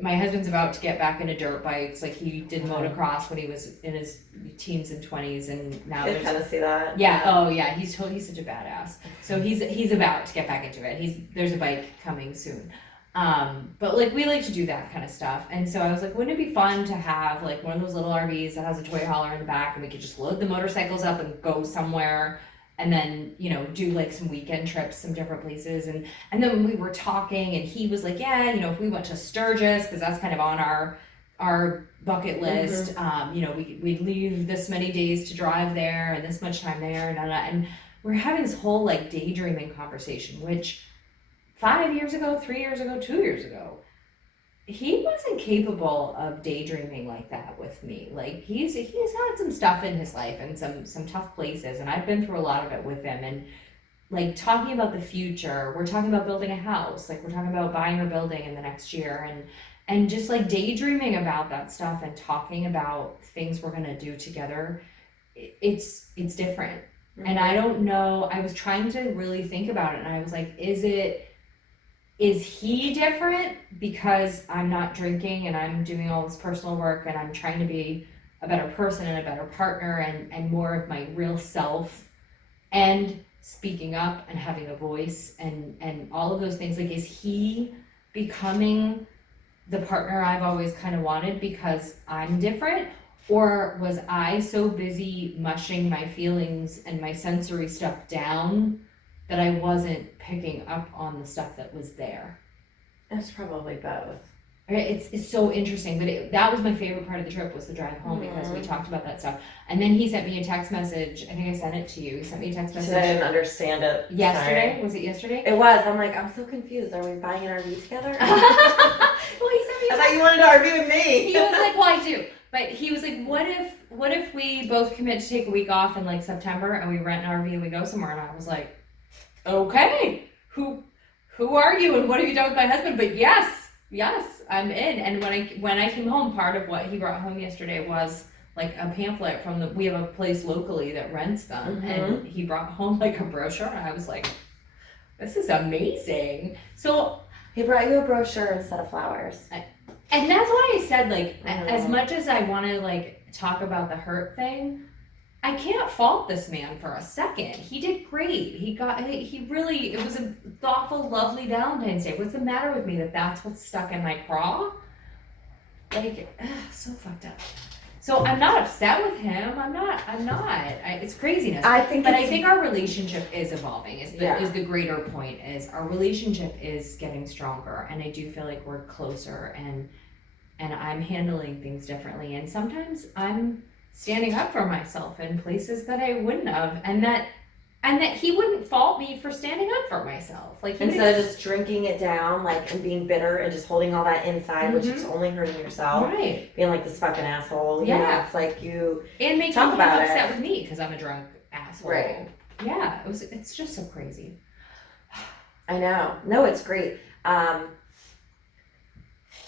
my husband's about to get back into dirt bikes. Like, he did motocross when he was in his teens and 20s, and now I kind of see that. Yeah. Oh yeah. He's such a badass. So he's about to get back into it. There's a bike coming soon. But like, we like to do that kind of stuff. And so I was like, wouldn't it be fun to have like one of those little RVs that has a toy hauler in the back, and we could just load the motorcycles up and go somewhere, and then, do like some weekend trips, some different places. And then we were talking, and he was like, yeah, if we went to Sturgis, because that's kind of on our bucket list, we'd leave this many days to drive there and this much time there, and we're having this whole like daydreaming conversation, which 5 years ago, 3 years ago, 2 years ago, he wasn't capable of daydreaming like that with me. Like, he's had some stuff in his life and some tough places, and I've been through a lot of it with him, and like talking about the future. We're talking about building a house, like we're talking about buying a building in the next year, and just like daydreaming about that stuff and talking about things we're gonna do together. It's different. And I don't know, I was trying to really think about it, and I was like, is he different because I'm not drinking and I'm doing all this personal work and I'm trying to be a better person and a better partner and more of my real self and speaking up and having a voice and all of those things? Like, is he becoming the partner I've always kind of wanted because I'm different? Or was I so busy mushing my feelings and my sensory stuff down that I wasn't picking up on the stuff that was there? It's probably both. It's so interesting, but that was my favorite part of the trip, was the drive home, because we talked about that stuff. And then he sent me a text message. I think I sent it to you. He sent me a text message. I didn't understand it. Yesterday? Sorry. Was it yesterday? It was. I'm like, I'm so confused. Are we buying an RV together? Well, he sent me a I thought you wanted to RV with me. He was like, well, I do. But he was like, what if we both commit to take a week off in like September and we rent an RV and we go somewhere? And I was like, okay, who are you and what have you done with my husband? But yes, I'm in. And when I came home, part of what he brought home yesterday was like a pamphlet from we have a place locally that rents them, and he brought home like a brochure, and I was like, this is amazing. So he brought you a brochure instead of flowers. And that's why I said, like, as much as I want to, like, talk about the hurt thing, I can't fault this man for a second. He did great. It was a thoughtful, lovely Valentine's Day. What's the matter with me that that's what's stuck in my craw? Like, so fucked up. So I'm not upset with him. I'm not. It's craziness. I think our relationship is evolving. Is the greater point, is our relationship is getting stronger, and I do feel like we're closer, and I'm handling things differently, and sometimes I'm standing up for myself in places that I wouldn't have, and that he wouldn't fault me for standing up for myself. Like, instead of just drinking it down, like, and being bitter and just holding all that inside, which is only hurting yourself. Right. Being like this fucking asshole. Yeah. You know, it's like you and making talk him about upset it with me because I'm a drunk asshole. Right. Yeah. It's just so crazy. I know. No, it's great.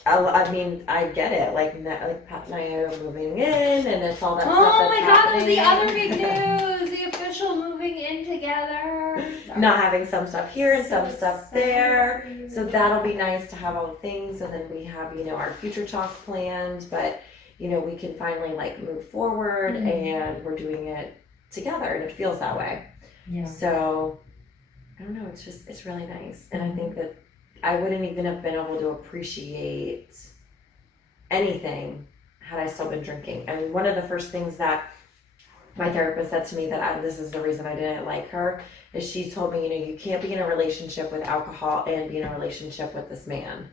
I mean, I get it. Like Pat and I are moving in, and it's all that stuff that's Oh my god, that was the happening. other big news! The official moving in together. Not having some stuff here and some So stuff there. So that'll be nice to have all the things, and then we have, our future talk planned, but, we can finally, like, move forward, and we're doing it together, and it feels that way. Yeah. So, I don't know, it's really nice. And I think that I wouldn't even have been able to appreciate anything had I still been drinking. I mean, one of the first things that my therapist said to me this is the reason I didn't like her, is she told me, you can't be in a relationship with alcohol and be in a relationship with this man.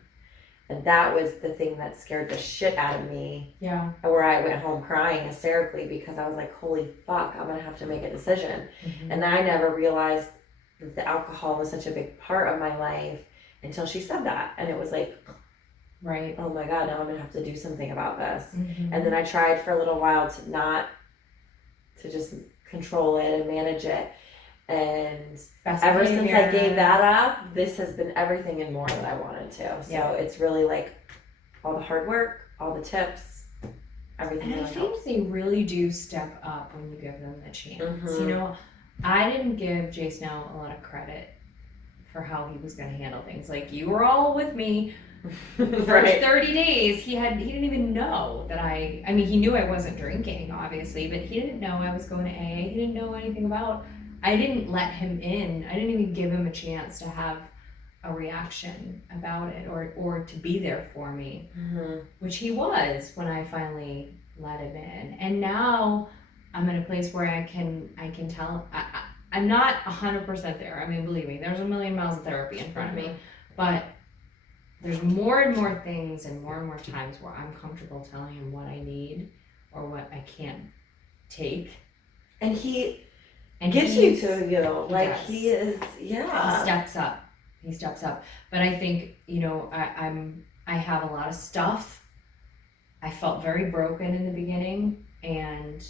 And that was the thing that scared the shit out of me. Yeah. Where I went home crying hysterically because I was like, holy fuck, I'm going to have to make a decision. And I never realized that the alcohol was such a big part of my life until she said that. And it was like, right. Oh my God, now I'm going to have to do something about this. And then I tried for a little while to just control it and manage it. And ever since I gave that up, this has been everything and more that I wanted to. So it's really like all the hard work, all the tips, everything. And I think they really do step up when you give them the chance. I didn't give Jay Snell a lot of credit for how he was going to handle things. Like, you were all with me for right. 30 days. He didn't even know that he knew I wasn't drinking, obviously, but he didn't know I was going to AA. He didn't know anything about. I didn't let him in. I didn't even give him a chance to have a reaction about it or to be there for me, which he was when I finally let him in. And now I'm in a place where I can tell. I'm not 100% there. I mean, believe me, there's a million miles of therapy in front of me, but there's more and more things and more times where I'm comfortable telling him what I need or what I can't take. And he gets you to you. Like, yes. he is, He steps up. But I think, I have a lot of stuff. I felt very broken in the beginning, and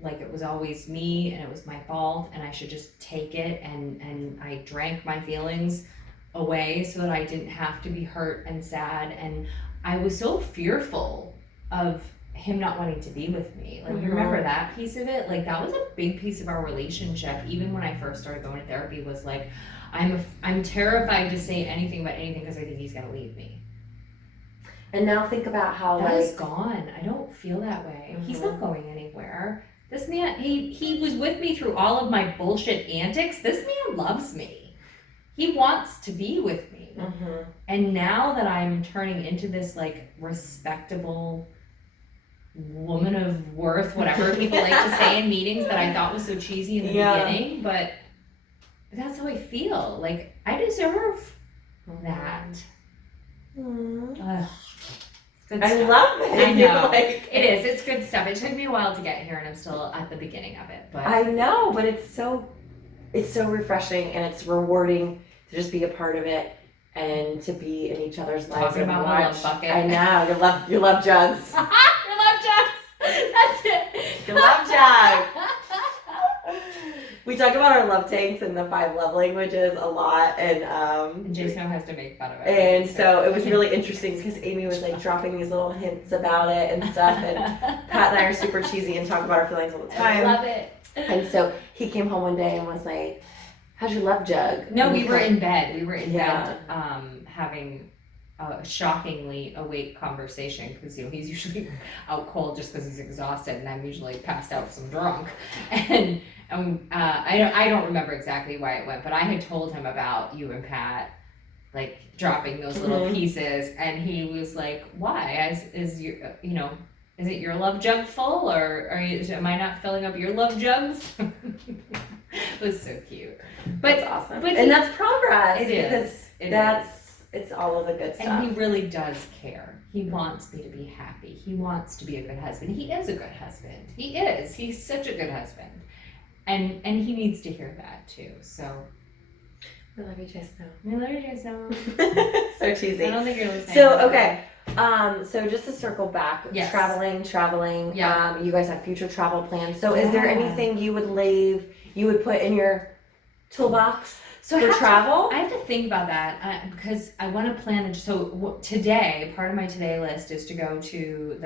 like it was always me and it was my fault and I should just take it, and I drank my feelings away so that I didn't have to be hurt and sad, and I was so fearful of him not wanting to be with me. Like, you remember that piece of it? Like, that was a big piece of our relationship, even when I first started going to therapy, was like, I'm terrified to say anything about anything because I think he's gonna leave me. And now think about how That like is gone. I don't feel that way. He's not going anywhere. This man, he was with me through all of my bullshit antics. This man loves me. He wants to be with me. And now that I'm turning into this like respectable woman of worth, whatever people like to say in meetings that I thought was so cheesy in the beginning, but that's how I feel. Like, I deserve that. Ugh. Good I stuff. love it. I know. Like, it is. It's good stuff. It took me a while to get here, and I'm still at the beginning of it. But I know, but it's so refreshing and it's rewarding to just be a part of it and to be in each other's lives. Talking about my love bucket. I know, your love jugs. Your love jugs. That's it. Your love jug. We talk about our love tanks and the 5 love languages a lot, and Jason has to make fun of it. And so it was really interesting because Amy was like dropping these little hints about it and stuff, and Pat and I are super cheesy and talk about our feelings all the time. I love it. And so he came home one day and was like, "How's your love jug?" No, and we were in bed. We were in Yeah. bed, having a shockingly awake conversation, because he's usually out cold just because he's exhausted, and I'm usually passed out because I'm drunk. And I don't remember exactly why it went, but I had told him about you and Pat, like dropping those little pieces, and he was like, "Why? Is your is it your love jug full, or am I not filling up your love jugs?" It was so cute. But that's awesome. But and that's progress. It is. It's all of the good stuff. And he really does care. He wants me to be happy. He wants to be a good husband. He is a good husband. He is. He's such a good husband. And he needs to hear that too. So I love you, Jason. I love you, Jason. So cheesy. I don't think you're listening. So okay. So just to circle back, yes. traveling. Yeah. You guys have future travel plans. So is there anything you would put in your toolbox for travel? I have to think about that because I want to plan. Today, part of my today list is to go to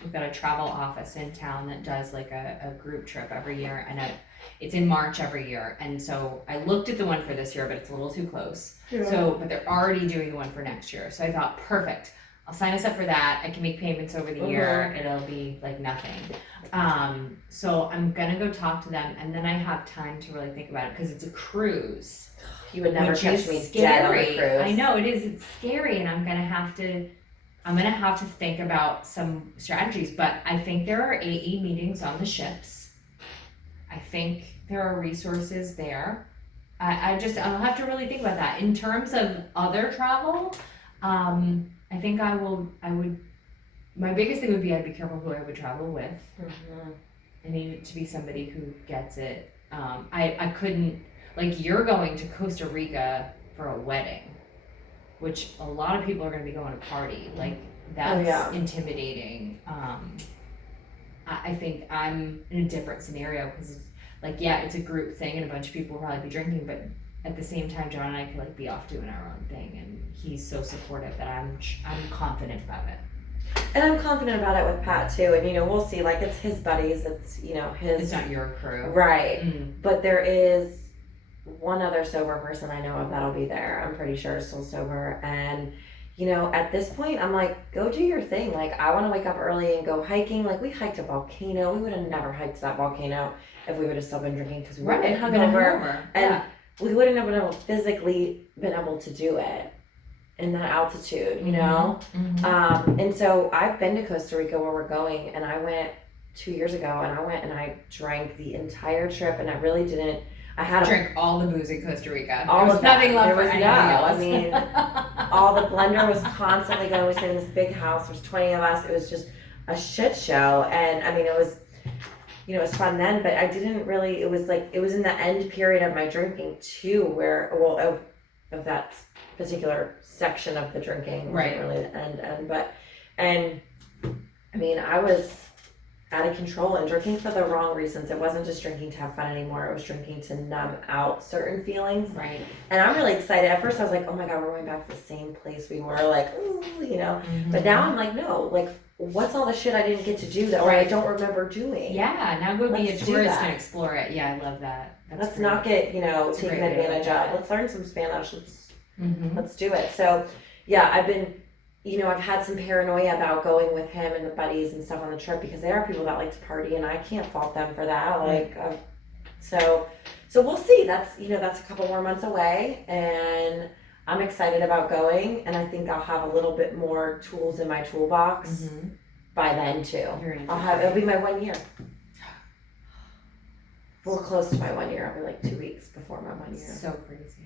we've got a travel office in town that does like a group trip every year, and it's in March every year. And so I looked at the one for this year, but it's a little too close. Yeah. But they're already doing the one for next year. So I thought, perfect. I'll sign us up for that. I can make payments over the year. It'll be like nothing. So I'm gonna go talk to them, and then I have time to really think about it because it's a cruise. You would never catch me scary. dead on a cruise. I know it is. It's scary, and I'm gonna have to think about some strategies. But I think there are AE meetings on the ships. I think there are resources there. I'll have to really think about that. In terms of other travel, I think my biggest thing would be I'd be careful who I would travel with. I need it to be somebody who gets it. I couldn't, like, you're going to Costa Rica for a wedding, which a lot of people are going to be going to party. Like, that's intimidating. I think I'm in a different scenario because it's a group thing and a bunch of people will probably be drinking, but at the same time, John and I could like be off doing our own thing, and he's so supportive that I'm confident about it. And I'm confident about it with Pat too. And we'll see. Like, it's his buddies. It's his. It's not your crew, right? But there is one other sober person I know of that'll be there. I'm pretty sure still sober. And at this point, I'm like, go do your thing. Like, I want to wake up early and go hiking. Like, we hiked a volcano. We would have never hiked that volcano if we would have still been drinking because we were in hungover. And we wouldn't have physically been able to do it in that altitude, and so I've been to Costa Rica where we're going, and I went 2 years ago, and I drank the entire trip, and I really didn't. I had drank all the booze in Costa Rica. All there was nothing left for anything else. I mean, all the blender was constantly going. We stayed in this big house. There's 20 of us. It was just a shit show, and I mean, it was. It was fun then, but I didn't really, it was in the end period of my drinking too, where, of that particular section of the drinking, wasn't really the end, but, and I mean, I was out of control and drinking for the wrong reasons. It wasn't just drinking to have fun anymore. It was drinking to numb out certain feelings. Right. And I'm really excited. At first I was like, oh my God, we're going back to the same place we were, like, ooh, you know. But now I'm like, no, like, what's all the shit I didn't get to do that or I don't remember doing? Yeah, now go be a Let's do tourist that. and explore it. Yeah, I love that. That's Let's great. not get, you know, That's a taken great way to advantage look at of. it. Let's learn some Spanish. Mhm. Let's do it. So, yeah, I've been, you know, I've had some paranoia about going with him and the buddies and stuff on the trip because there are people that like to party and I can't fault them for that. Like, so we'll see. That's, you know, that's a couple more months away and I'm excited about going and I think I'll have a little bit more tools in my toolbox by then too. You're gonna do I'll have, great. it'll be my 1 year. We're close to my 1 year. I'll be like 2 weeks before my 1 year. So crazy.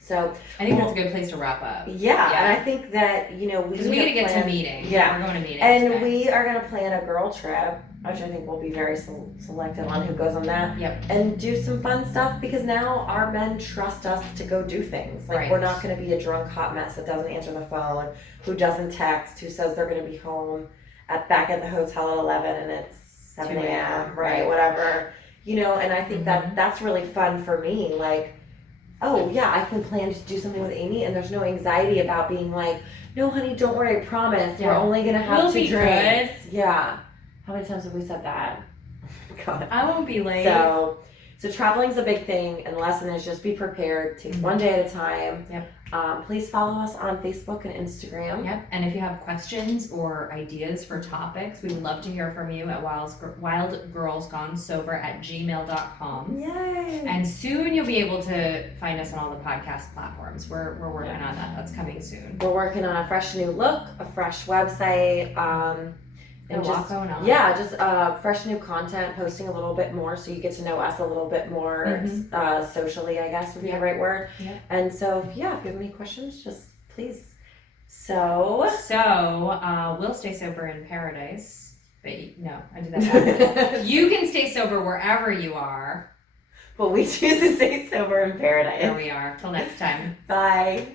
So I think that's a good place to wrap up. yeah, and I think that, you know, Because we gotta get to meeting. Yeah. We're going to meeting. And today. we are going to plan a girl trip, which I think we'll be very selective on who goes on that. Yep. And do some fun stuff because now our men trust us to go do things. Like, Right. we're not going to be a drunk hot mess that doesn't answer the phone, who doesn't text, who says they're going to be home back at the hotel at 11 and it's 7 2 a.m., a.m., right, right. whatever. You know, and I think that that's really fun for me. Like, oh yeah, I can plan to do something with Amy and there's no anxiety about being like, no honey, don't worry, I promise. Yeah. We're only gonna have We'll 2 be drinks. Yeah. How many times have we said that? God. I won't be late. So traveling's a big thing and the lesson is just be prepared, take one day at a time. Yep. Please follow us on Facebook and Instagram. Yep. And if you have questions or ideas for topics, we would love to hear from you at wildgirlsgonesober@gmail.com. Yay! And soon you'll be able to find us on all the podcast platforms. We're working on that. That's coming soon. We're working on a fresh new look, a fresh website, And a lot going on. yeah, just fresh new content, posting a little bit more so you get to know us a little bit more socially, I guess would be the right word. Yeah. And so, if you have any questions, just please. So we'll stay sober in paradise. But no, I did that backwards. You can stay sober wherever you are. But we choose to stay sober in paradise. There we are. Till next time. Bye.